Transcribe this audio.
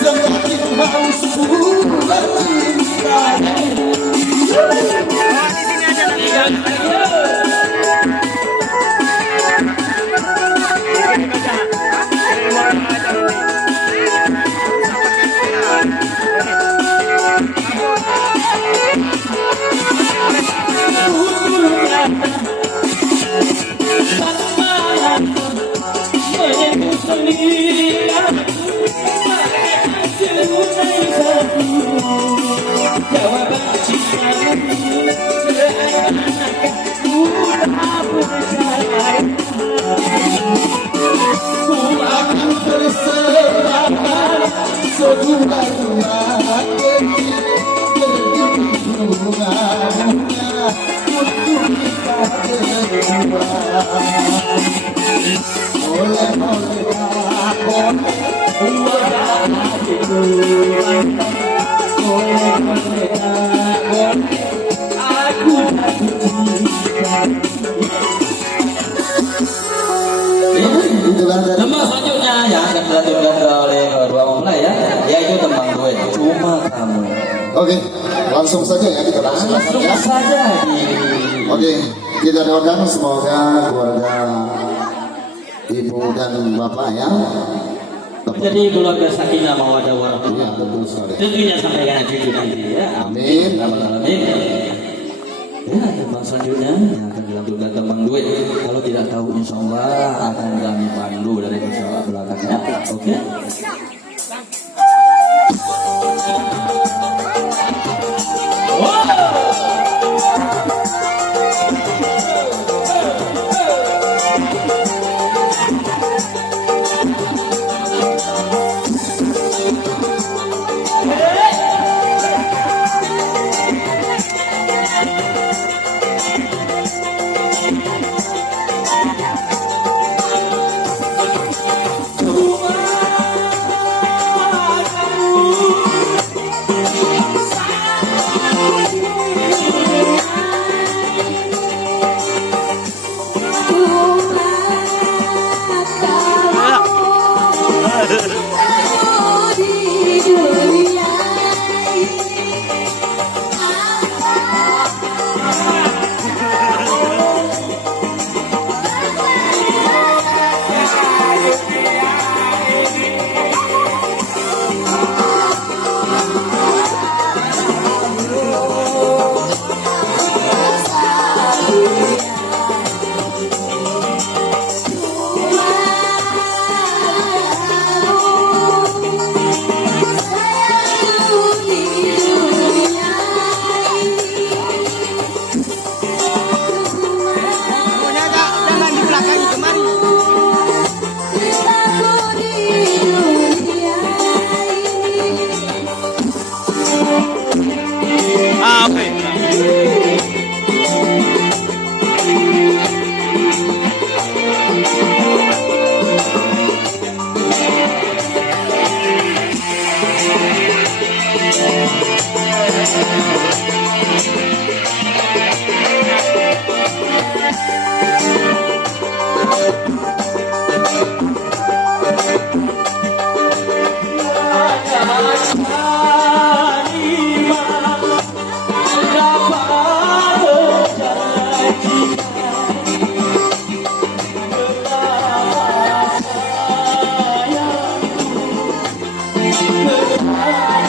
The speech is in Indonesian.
semakin haus bercinta. Tembang selanjutnya yang akan dilanjutkan oleh dua mempelai ya, yaitu tembang duet Cuma Kamu. Oke, langsung saja ya kita langsung ya. Saja Oke, kita doakan semoga keluarga ibu dan bapak ya jadi keluarga sakinah mawaddah warahmah. ya, betul sekali. Tentunya sampai dengan cucu nanti ya. Amin. Amin. Ya, tembang selanjutnya yang akan dilanjutkan tembang duet. Kalau tidak tahu insya Allah akan kami pandu dari pesawat belakangnya. Oke. Terima